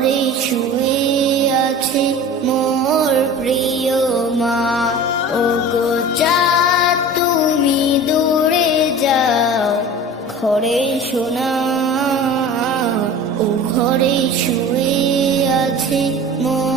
ঘরে শুয়ে আছে মোর প্রিয় মা। ও গো চাঁদ তুমি দূরে যাও, ঘরে শোনা ও ঘরে শুয়ে আছে মোর